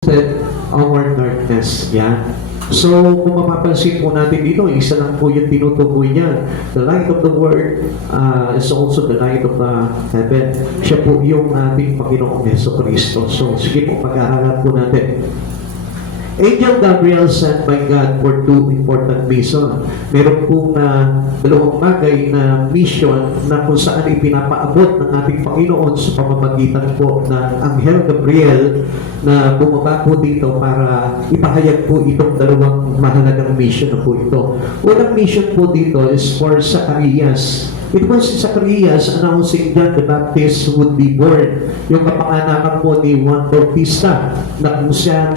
our darkness. Yan. So, kung mapapansin po natin dito, isa lang po yung tinutukoy niya. The light of the world is also the light of the heaven. Siya po yung ating Panginoong Jesucristo. So, sige po, pag-aaralan po natin. Angel Gabriel sent by God for two important missions. Meron pong dalawang bagay na mission na kung saan ipinapaabot ng ating Panginoon sa pamamagitan po ng Anghel Gabriel na bumaba po dito para ipahayag po itong dalawang mahalagang mission na po ito. Unang mission po dito is for Zacarias. It was si Zacarias announcing that the Baptist would be born. Yung kapanganakan po ni Juan Bautista na kung siya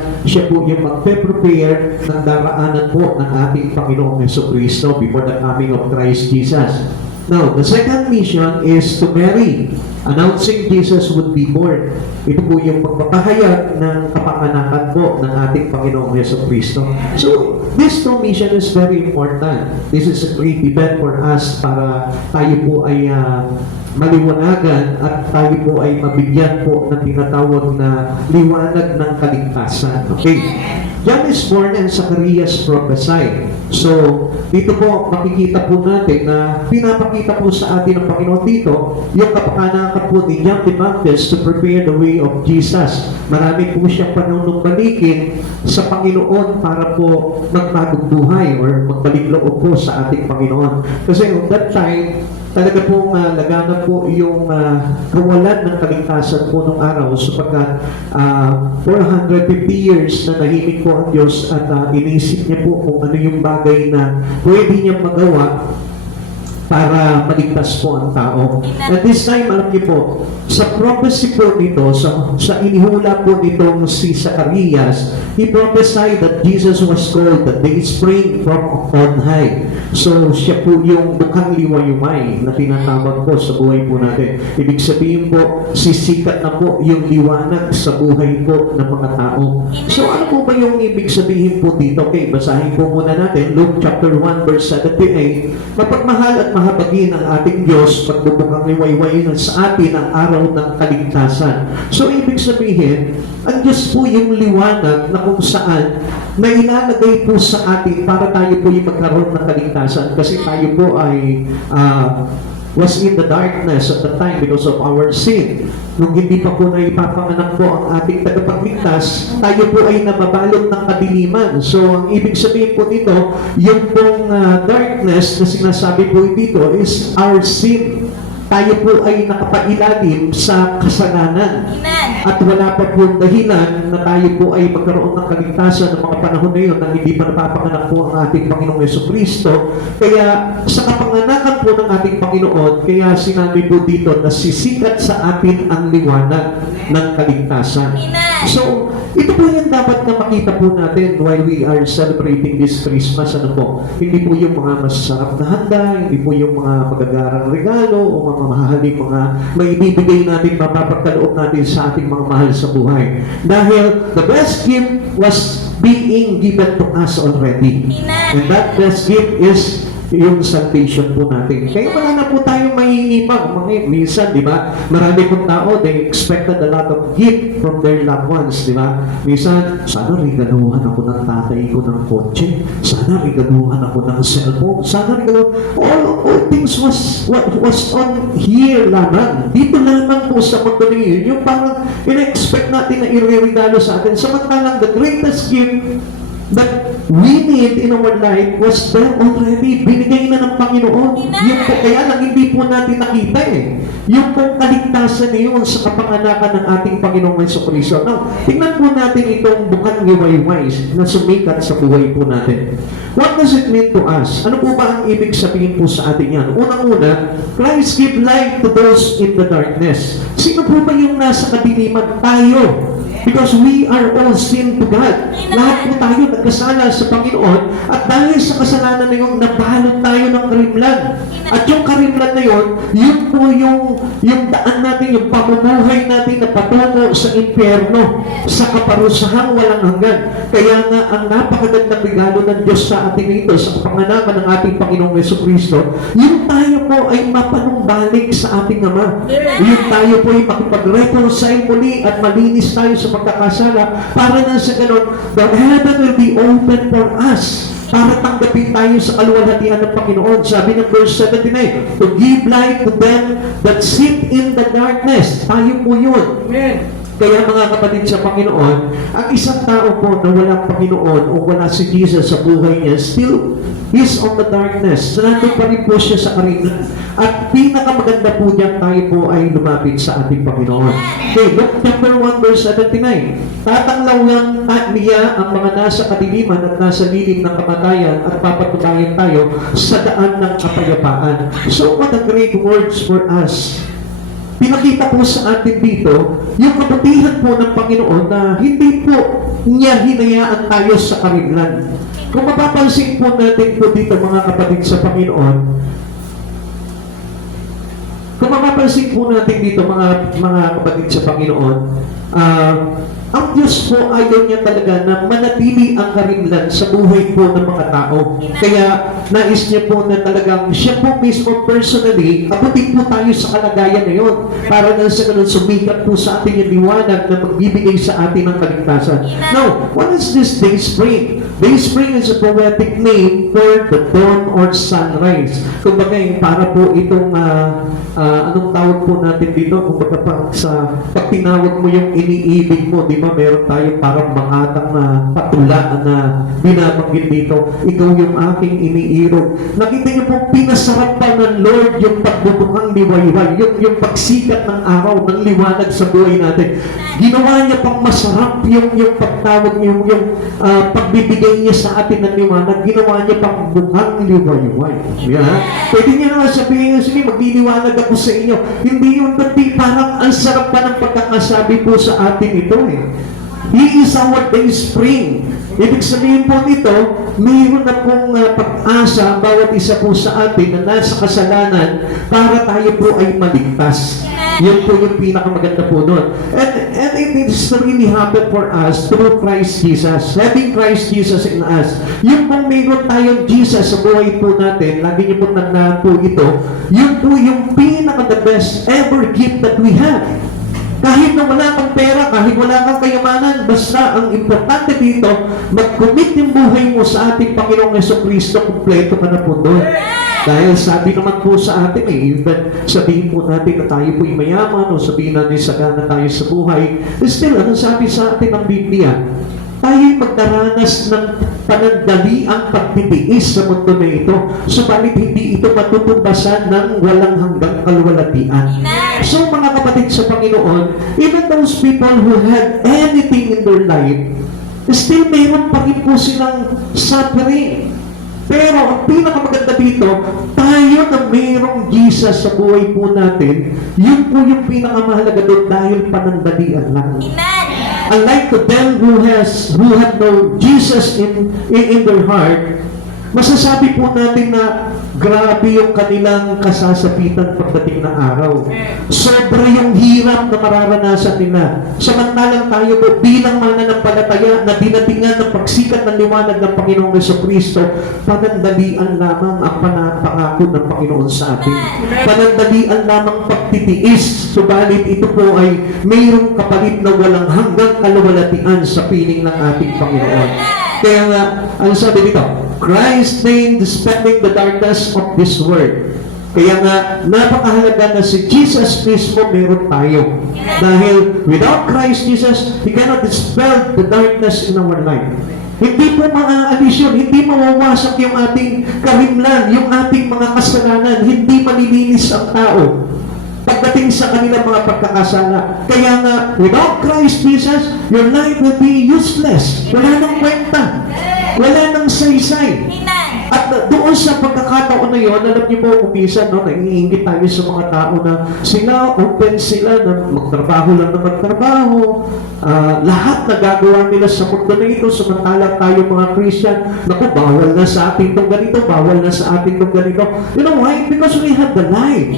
po yung magpe-prepare ng daraanan po ng ating Panginoong Jesucristo before the coming of Christ Jesus. Now, the second mission is to Mary, announcing Jesus would be born. Ito po yung pagpapahayag ng kapanganakan po ng ating Panginoong Jesucristo. So, this two mission is very important. This is a great event for us para tayo po ay maliwanagan at tayo po ay mabigyan po ng tinatawag na liwanag ng kaligtasan. Okay? John is born and Zacarias prophesied. So, dito po makikita po natin na pinapakita po sa atin ng Panginoon dito yung kapanganakan po ni John the Baptist to prepare the way of Jesus. Marami po siyang panunumbalikin sa Panginoon para po magbagong buhay or magbalik loob po sa ating Panginoon. Kasi at that time, talaga pong laganap po yung kawalan ng kaligtasan po nung araw sapagkat 450 years na nahimik po ang Diyos at inisip niya po kung ano yung bagay na pwede niyang magawa para maligtas po ang tao. At this time, alam niyo po, sa prophecy po nito, sa inihula po nitong si Zacarias, he prophesied that Jesus was called the Dayspring from on high. So, siya po yung bukang liwayumay na tinatawag po sa buhay po natin. Ibig sabihin po, sisikat na po yung liwanag sa buhay po ng mga tao. So, ano po ba yung ibig sabihin po dito? Okay, basahin po muna natin, Luke chapter 1 verse 78. Mapagmahal at mahabagin ang ating Diyos, pagbubukang liwayway sa atin ang araw ng kaligtasan. So, ibig sabihin, ang Diyos po yung liwanag na kung saan na ilalagay po sa atin para tayo po yung magkaroon ng kaligtasan kasi tayo po ay was in the darkness at the time because of our sin. Nung hindi pa po na ipapanganak po ang ating tagapagligtas, tayo po ay nababalot ng kadiliman. So, ang ibig sabihin po dito, yung pong darkness na sinasabi po dito is our sin. Tayo po ay nakapailalim sa kasalanan. At wala pa po dahilan na tayo po ay magkaroon ng kaligtasan ng mga panahon na yun na hindi pa napapanganak po ang ating Panginoong Jesucristo. Kaya sa kapanganakan po ng ating Panginoon, kaya sinabi po dito na sisikat sa atin ang liwanag ng kaligtasan. So, ito po yung dapat na makita po natin while we are celebrating this Christmas. Ano po? Hindi po yung mga masarap na handa, hindi po yung mga magagarang regalo o mga mahahaling mga maibibigay natin, mapapagkaloob natin sa ating mga mahal sa buhay. Dahil the best gift was being given to us already. And that best gift is yung salvation po natin. Kaya wala na po tayong maiipang. Minsan, di ba, marami pong tao, they expected a lot of gift from their loved ones, di ba? Minsan, sana regaluhan ako ng tatay ko ng kotse. Sana regaluhan ako ng cellphone. Sana regaluhan. All things was on here lamang. Dito lamang po sa mundo yun. Yung parang ina-expect natin na i-regalo sa atin. Samantalang the greatest gift that we need in our life was there already. Binigay na ng Panginoon. Yung po, kaya lang hindi po natin nakita yung pong kaligtasan niyon sa kapanganakan ng ating Panginoong Jesucristo. Now, tingnan po natin itong bukang liwayway na sumikat sa buhay po natin. What does it mean to us? Ano po ba ang ibig sabihin po sa atin yan? Unang-una, Christ give light to those in the darkness. Sino po ba yung nasa kadiliman? Tayo. Because we are all sin to God. Lahat po tayo nagkasala sa Panginoon at dahil sa kasalanan na yun, nabalot tayo ng karimlan. At yung karimlan na yun, yun po yung daan natin, yung pamumuhay natin na patungo sa impyerno, sa kaparusahang walang hanggan. Kaya nga, ang napakagandang regalo ng Diyos sa atin ito, sa kapanganakan ng ating Panginoong Jesucristo, yung tayo po ay mapanumbalik sa ating Ama. Yung tayo po ay makipag-reconcile muli at malinis tayo sa pagkakasala, para na sa ganun, the heaven will be open for us para tanggapin tayo sa kaluwalhatian ng Panginoon. Sabi ng verse 79, to give light to them that sit in the darkness. Tayo po yun. Amen. Kaya mga kapatid sa Panginoon, ang isang tao po na walang Panginoon o wala si Jesus sa buhay niya, still is on the darkness. Nandun pa rin po siya sa karinlan. At pinakamaganda po niyan, tayo po ay lumapit sa ating Panginoon. Okay, Luke chapter 1 verse 79. Tatanglawan niya ang mga nasa kadiliman at nasa lilim ng kamatayan at papatunayan tayo sa daan ng kapayapaan. So what a great words for us. Pinakita po sa atin dito yung kabutihan po ng Panginoon na hindi po niya hinayaan tayo sa karinlan. Kung mapapansin po natin po dito mga kapatid sa Panginoon, kung mapapansin po natin dito mga kapatid sa Panginoon, ang Diyos po ayaw niya talaga na manatili ang karinlan sa buhay po ng mga tao. Kaya nais niya po na talagang siya po mismo personally, abutin po tayo sa kalagayan na yun para na sa ganun sumikat po sa ating yung liwanag na magbibigay sa atin ng kaligtasan. Now, what is this day spring? Day spring is a poetic name for the dawn or sunrise. Kumbaga, para po itong anong tawag po natin dito? Kumbaga pag tinawag mo yung iniibig mo, di ba, meron tayo parang mangatang na patulaan na binabanggit dito. Ikaw yung aking iniirog. Nakita niyo po, pinasarap pa ng Lord yung pagbubukhang liwayway, yung pagsikat ng araw, ng liwanag sa buhay natin. Ginawa niya pang masarap yung pagtawag niya, yung pagbibigay niya sa atin ng liwanag. Ginawa niya pang bukhang liwayway. Yeah? Pwede niya naman sabihin, sige, magliliwanag ako sa inyo. Hindi yun, kundi parang ang sarap pa ng pagkakasabi po sa atin ito eh. He is our day spring. Ibig sabihin po nito, mayroon na pong pag-asa bawat isa po sa atin na nasa kasalanan para tayo po ay maligtas. Yan po yung pinakamaganda po doon. And it is really happen for us through Christ Jesus. Having Christ Jesus in us. Yung pong mayroon tayong Jesus sa buhay po natin, lagi niyo po tandaan po ito, yun po yung pinaka-the best ever gift that we have. Kahit na wala kang pera, kahit wala kang kayamanan, basta ang importante dito, mag-commit yung buhay mo sa ating Panginoong Jesucristo, kumpleto ka na po doon. Dahil sabi naman po sa atin, even sabihin po natin na tayo po mayaman o sabihin natin sagana tayo sa buhay, still, ano sabi sa atin ng Biblia? Tayo'y magdaranas ng panandaliang pagtitiis sa mundo na ito, subalit hindi ito matutumbasan ng walang hanggang kaluwalhatian. So mga kapatid sa Panginoon, even those people who had anything in their life, still mayroon pa rin po silang suffering. Pero ang pinakamaganda dito, tayo na mayroong Jesus sa buhay po natin, yun po yung pinakamahalaga doon dahil panandalian lang. Unlike to them who have no Jesus in their heart, masasabi po natin na grabe yung kanilang kasasapitan pagdating ng araw. Sobra yung hirap na mararanasan nila. Samantalang tayo po bilang mananampalataya na dinatingan ng pagsikat ng liwanag ng Panginoong Jesucristo, panandalian lamang ang pangako ng Panginoon sa atin. Panandalian lamang pagtitiis. Subalit ito po ay mayroong kapalit na walang hanggang kaluwalhatian sa piling ng ating Panginoon. Kaya nga, ano sabi dito? Christ made dispelling the darkness of this world. Kaya nga, napakahalaga na si Jesus mismo meron tayo. Dahil without Christ Jesus, He cannot dispel the darkness in our life. Hindi po maaalis yun, hindi mawawasak yung ating kahimlan, yung ating mga kasalanan, hindi malilinis ang tao pagdating sa kanilang mga pagkakasala. Kaya nga, without Christ Jesus, your life will be useless. Wala nang kwenta. Wala nang saysay. At doon sa pagkakataon na yun, alam niyo po kung minsan, naiingit tayo sa mga tao na sila, open sila na magtrabaho lang na magtrabaho. Lahat na gagawa nila sa mundo na ito, samantala tayo mga Christian, naku, bawal na sa atin itong ganito, bawal na sa atin itong ganito. You know why? Because we have the light.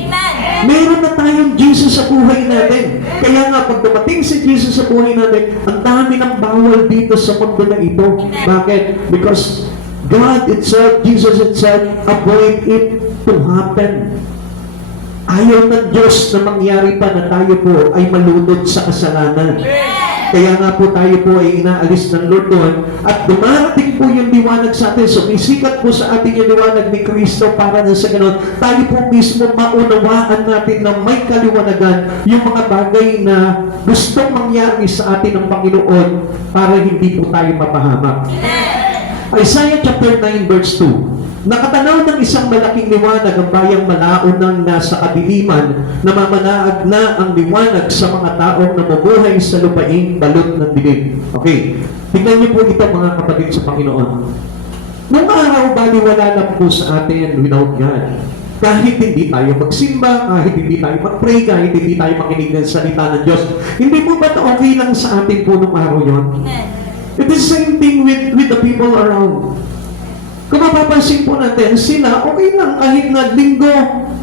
Meron na tayong Jesus sa buhay natin. Kaya nga, pag dumating si Jesus sa buhay natin, ang dami ng bawal dito sa mundo na ito. Bakit? Because God itself, Jesus itself, avoid it to happen. Ayaw ng Diyos na mangyari pa na tayo po ay malunod sa kasalanan. Kaya nga po tayo po ay inaalis ng Lord doon at dumarating po yung liwanag sa atin. Sumisikat po sa atin yung liwanag ni Kristo para na sa ganun, tayo po mismo maunawaan natin na may kaliwanagan yung mga bagay na gustong mangyari sa atin ng Panginoon para hindi po tayo mapahamak. Isaiah chapter 9 verse 2. Nakatanaw ng isang malaking liwanag ang bayang malaon ng nasa kadiliman, namamanaag na ang liwanag sa mga taong namumuhay sa lupaing balot ng dilim. Okay, tingnan niyo po ito mga kapatid sa Panginoon. Nung araw, baliwala lang po sa atin without God. Kahit hindi tayo magsimba, kahit hindi tayo mag-pray, kahit hindi tayo makinig ng salita ng Diyos, hindi po ba okay lang sa atin po nung araw yon? It is the same thing with the people around. Kung mapapansin po natin, sila, okay lang, kahit na linggo,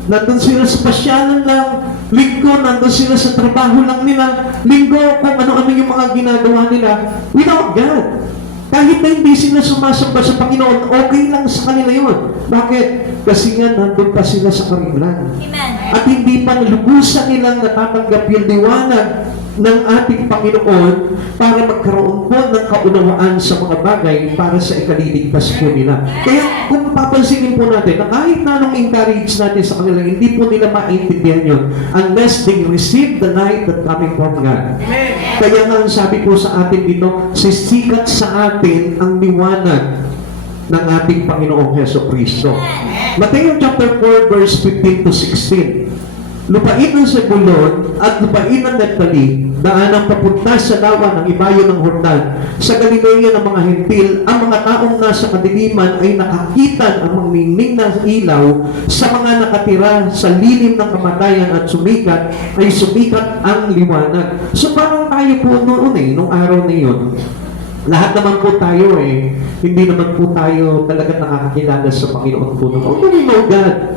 nandun sila sa pasyalan lang, linggo, nandun sila sa trabaho lang nila, linggo, kung ano-ano yung mga ginagawa nila, without God. Kahit na hindi sila sumasamba sa Panginoon, okay lang sa kanila yun. Bakit? Kasi nga, nandun pa sila sa karimlan. At hindi pa nalubusan nilang natatanggap yung liwanag ng ating Panginoon para magkaroon po ng kaunawaan sa mga bagay para sa ikaliligtas po nila. Kaya kung papansinin po natin na kahit na anong encourage natin sa kanila, hindi po nila maintindihan yun unless they receive the light that coming from God. Kaya nga ang sabi po sa atin dito, sisikat sa atin ang liwanag ng ating Panginoong Heso Kristo. Mateo chapter 4 verse 15 to 16. Lupain ng Zebulon at lupain ng Naphtali, daanang papunta sa lawa ng ibayo ng Jordan. Sa Galilea ng mga Hentil, ang mga taong nasa kadiliman ay nakakita ang mangmingning na ilaw. Sa mga nakatira sa lilim ng kamatayan at sumikat, ay sumikat ang liwanag. So parang tayo po noon nung araw na yun, lahat naman po tayo hindi naman po tayo talaga nakakakilala sa Panginoon po noon. Oh, we know God.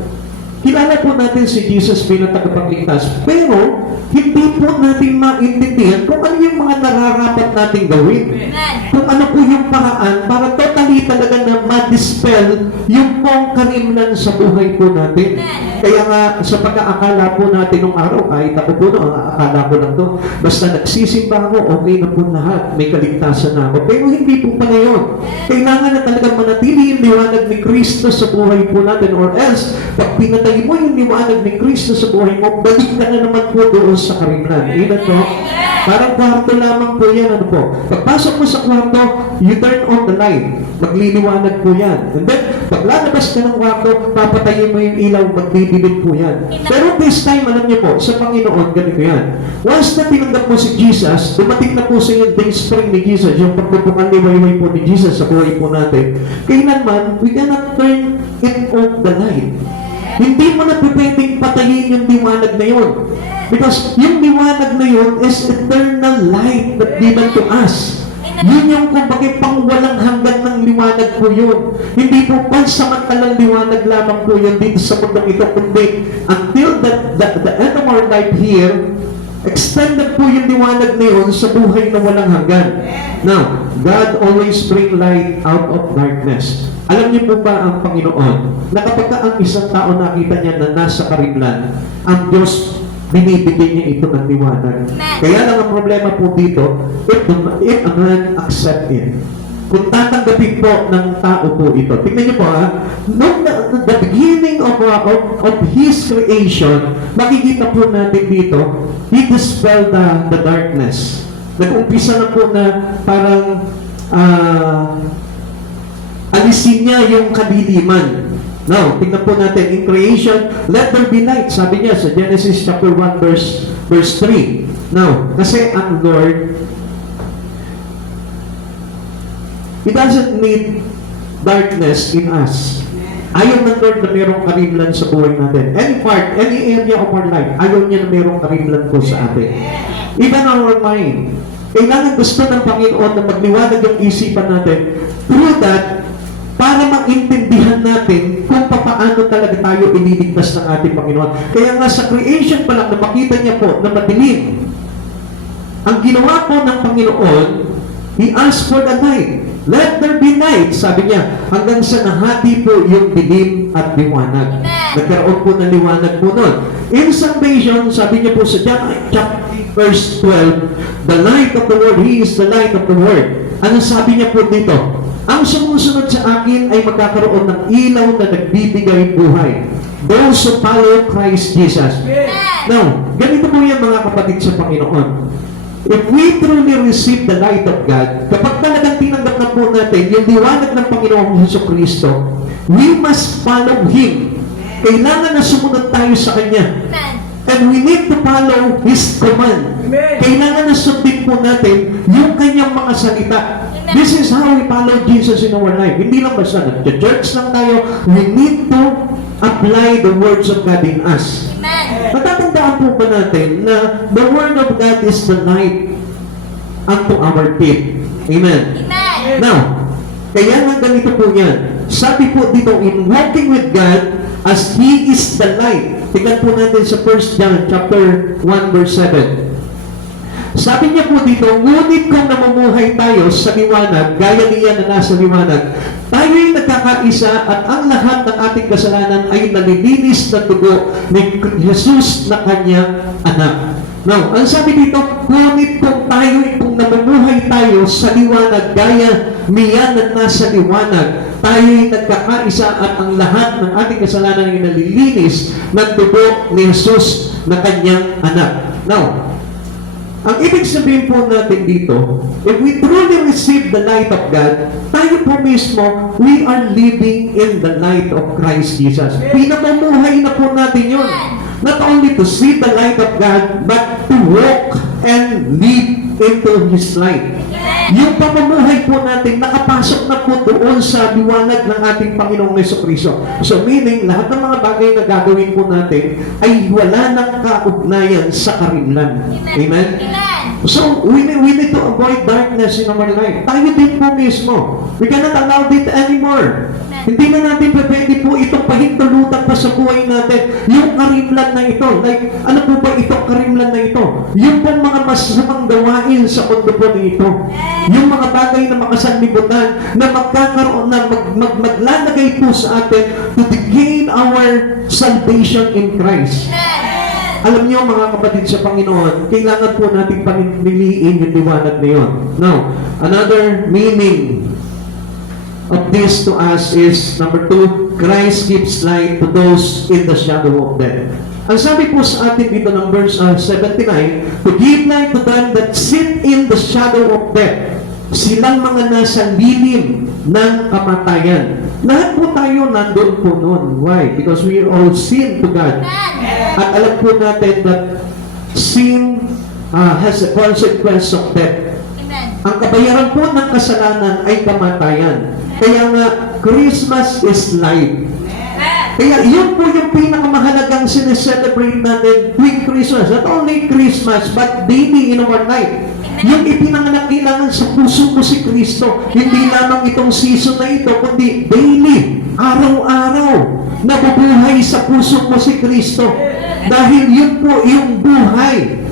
Kilala po natin si Jesus bilang tagapagligtas, pero hindi po natin maintindihan kung ano yung mga nararapat nating gawin. Kung ano po yung paraan para totally talaga na ma-dispel yung pong karimlan sa buhay po natin. Kaya nga, sa pagkaakala po natin nung araw, kahit ako po noon, akala ko lang to, basta nagsisimba ako, okay na po lahat, may kaligtasan na ako. Pero hindi po pala yun. Kailangan na talagang manatili yung liwanag ni Kristo sa buhay po natin, or else, pag pinatay mo yung liwanag ni Kristo sa buhay mo, balik ka na naman po doon sa karimlan. Ilan po? Parang kwarto lamang po yan. Ano po? Pagpasok mo sa kwarto, you turn on the light. Magliliwanag po yan. And then, pag lalabas ka ng kwarto, papatayin mo yung ilaw, magbibilid po yan. Pero this time, alam niyo po, sa Panginoon, ganito yan. Once na tinanggap mo si Jesus, dumating na po sa iyo day spring ni Jesus, yung pagpupukan liwayway po ni Jesus sa buhay po natin, kailanman, we cannot turn it off the light. Hindi mo na pwedeng patayin yung liwanag na yun. Because yung liwanag na yun is eternal light that given to us. Yun yung kumbaga pang walang hanggan ng liwanag po yun. Hindi po pansamantalang liwanag lamang po yun dito sa mundong ito, kundi until the end of our life here, extended po yung liwanag na yun sa buhay na walang hanggan. Now, God always bring light out of darkness. Alam niyo po ba ang Panginoon, na kapag ang isang tao nakita niya na nasa karimlan, ang Diyos binibigyan niya ito ng liwanag. Kaya lang ang problema po dito, if a man accept it, kung tatanggapin po ng tao po ito. Tingnan niyo po noong the beginning of His creation, makikita po natin dito, He dispelled the darkness. Nag-umpisa na po na parang alisin niya yung kadiliman. Now, tingnan po natin, in creation, let there be light. Sabi niya sa Genesis chapter 1 verse 3. Now, kasi ang Lord, He doesn't need darkness in us. Ayaw ng Lord na mayroong karimlan sa buhay natin. Any part, any area of our life, ayaw niya na mayroong karimlan po sa atin. Even our mind. Kailangan gusto ng Panginoon na magliwanag yung isipan natin. Through that, para maintindihan natin kung paano talaga tayo ililigtas ng ating Panginoon. Kaya nga sa creation pa lang, na makita niya po na madilim. Ang ginawa po ng Panginoon, He asked for the light. Let there be light, sabi niya, hanggang sa nahati po yung dilim at liwanag. Nagkaroon po ng liwanag po nun. In salvation, sabi niya po sa John chapter verse 12, the light of the world, He is the light of the world. Ano sabi niya po dito? Ang sumusunod sa akin ay magkakaroon ng ilaw na nagbibigay buhay. Those who follow Christ Jesus. Now, ganito po yan mga kapatid sa Panginoon. If we truly receive the light of God, kapag talagang tinanggap na po natin yung liwanag ng Panginoong Jesucristo, we must follow Him. Kailangan na sumunod tayo sa Kanya. And we need to follow His command. Kailangan na sundin po natin yung Kanyang mga salita. This is how we follow Jesus in our life. Hindi lang basta nag-church lang tayo. We need to apply the words of God in us. Matatandaan po ba natin na the Word of God is the light unto our feet. Amen. Now, kaya nga ganito po yan. Sabi po dito, in walking with God, as He is the light. Tingnan po natin sa 1 John chapter 1 verse 7. Sabi niya po dito, ngunit kung namumuhay tayo sa liwanag, gaya niya na nasa liwanag, tayo'y nagkakaisa at ang lahat ng ating kasalanan ay nalilinis na dugo ni Jesus na kanyang anak. Now, ang sabi dito, ngunit kung namumuhay tayo sa liwanag, gaya niya na nasa liwanag, tayo'y nagkakaisa at ang lahat ng ating kasalanan ay nalilinis ng dugo ni Jesus na kanyang anak. Now, ang ibig sabihin po natin dito, if we truly receive the light of God, tayo po mismo, we are living in the light of Christ Jesus. Pinamumuhay na po natin yun. Not only to see the light of God, but to walk and live into His light. Yung pamumuhay po natin, nakapasok na po doon sa liwanag ng ating Panginoong Jesucristo. So meaning, lahat ng mga bagay na gagawin po natin ay wala nang kaugnayan sa karimlan. Amen? So, we need to avoid darkness in our life. Tayo din po mismo. We cannot allow it anymore. Hindi na natin pwede po itong pahintulutan pa sa buhay natin. Yung karimlan na ito. Like, ano po ba itong karimlan na ito? Yung pong mga masamang gawain sa mundo po nito. Yung mga bagay na makasanlibutan na magkakaroon na maglalagay po sa atin to gain our salvation in Christ. Alam niyo mga kapatid sa Panginoon, kailangan po natin paniliin yung liwanag na yun. Now, another meaning of this to us is, number 2, Christ gives light to those in the shadow of death. Ang sabi po sa atin dito ng verse 79, to give light to them that sit in the shadow of death. Silang mga nasa lilim ng kamatayan. Lahat po tayo nandun po noon. Why? Because we all sin to God. At alam po natin that sin has a consequence of death. Ang kabayaran po ng kasalanan ay kamatayan. Kaya nga, Christmas is life. Kaya yun po yung pinakamahalagang sineselebrate natin tuwing Christmas. Not only Christmas, but daily in our life. Yung ipinanganak kailangan sa puso mo si Kristo. Hindi lamang itong season na ito, kundi daily, araw-araw, nabubuhay sa puso mo si Kristo. Dahil yun po yung buhay.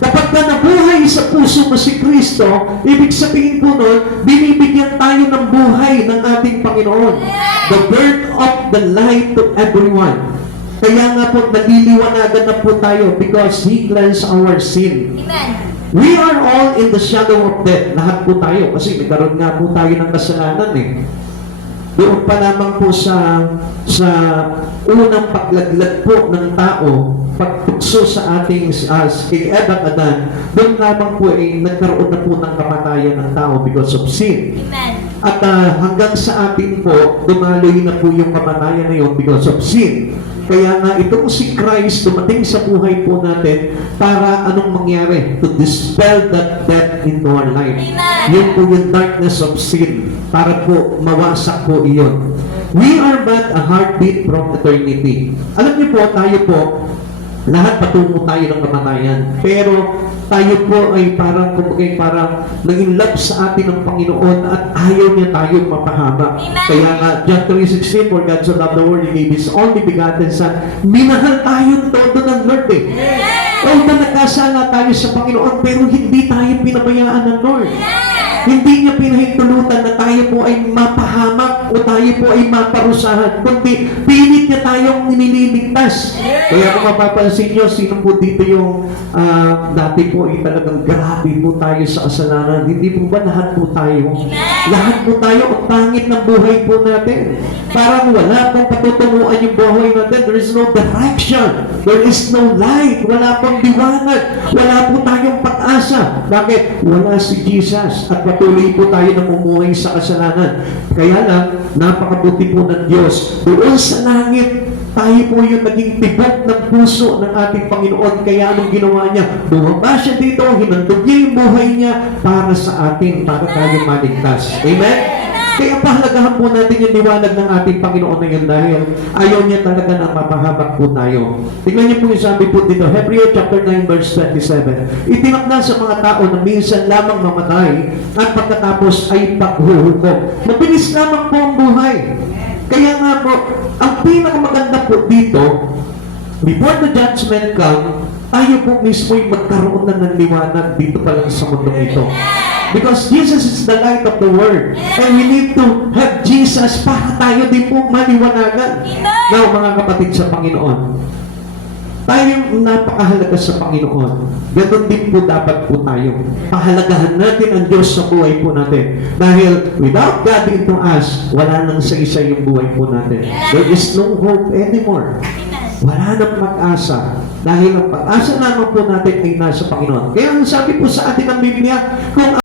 Kapag ka nabuhay sa puso mo si Kristo, ibig sabihin po nun, binibigyan tayo ng buhay ng ating Panginoon. The birth of the light to everyone. Kaya nga po, naliliwanagan na po tayo because He cleansed our sin. Amen. We are all in the shadow of death. Lahat po tayo. Kasi nagkaroon nga po tayo ng kasalanan eh. Doon pa lamang po sa unang paglaglag po ng tao, pagtukso sa ating kay Eva at Adan, doon lamang po ay nagkaroon na po ng kamatayan ng tao because of sin. Amen. At hanggang sa atin po, dumaloy na po yung kamatayan na yun because of sin. Kaya nga itong si Christ dumating sa buhay po natin para anong mangyari? To dispel that death in our life. Amen. Yun po yung darkness of sin. Para po mawasak po iyon. We are but a heartbeat from eternity. Alam niyo po, tayo po, lahat patungo tayo ng kamatayan. Pero tayo po ay parang nag-inlove sa atin ng Panginoon at ayaw niya tayong mapahama. Amen. Kaya nga, John 3:16, for God so loved the world, He gave His only begotten Son. Minahal tayo todo ng Lord eh. Although nagkasala tayo sa Panginoon, pero hindi tayo pinabayaan ng Lord. Hindi niya pinahintulutan na tayo po ay mapahamak o tayo po ay maparusahan, kundi pilit niya tayong nililigtas. Kaya kung mapapansin niyo, sino po dito yung dati po ay talagang grabe po tayo sa kasalanan. Hindi po ba lahat po tayo? Lahat po tayo, ang pangit ng buhay po natin. Parang wala pong patutunguan yung buhay natin. There is no direction. There is no light. Wala pong liwanag. Wala po tayong pag-asa. Bakit? Wala si Jesus. At patuloy po tayo namumuhay sa kasalanan. Kaya lang, napakabuti po ng Diyos. Doon sa langit, tayo po yung naging tibok ng puso ng ating Panginoon. Kaya anong ginawa niya? Bumaba siya dito, hinandog niya yung buhay niya para sa atin, para tayo maligtas. Amen? Kaya pahalagahan po natin yung liwanag ng ating Panginoon na yun dahil ayaw niya talaga na mapahabak po tayo. Tingnan niyo po yung sabi po dito, Hebrews chapter 9 verse 27. Itinakda sa mga tao na minsan lamang mamatay at pagkatapos ay paghuhukom. Mabilis lamang po ang buhay. Kaya nga po, ang pinakamaganda po dito, before the judgment come, tayo po mismo yung magkaroon na ng liwanag dito pa lang sa mundong ito. Because Jesus is the light of the world. And we need to have Jesus para tayo din po maliwanagan. Now, mga kapatid sa Panginoon, tayo napakahalaga sa Panginoon. Ganon din po dapat po tayo. Pahalagahan natin ang Diyos sa buhay po natin. Dahil without God into us, wala nang sa isa yung buhay po natin. There is no hope anymore. Wala nang pag-asa. Dahil ang pag-asa naman po natin ay nasa Panginoon. Kaya ang sabi po sa atin ng Biblia, kung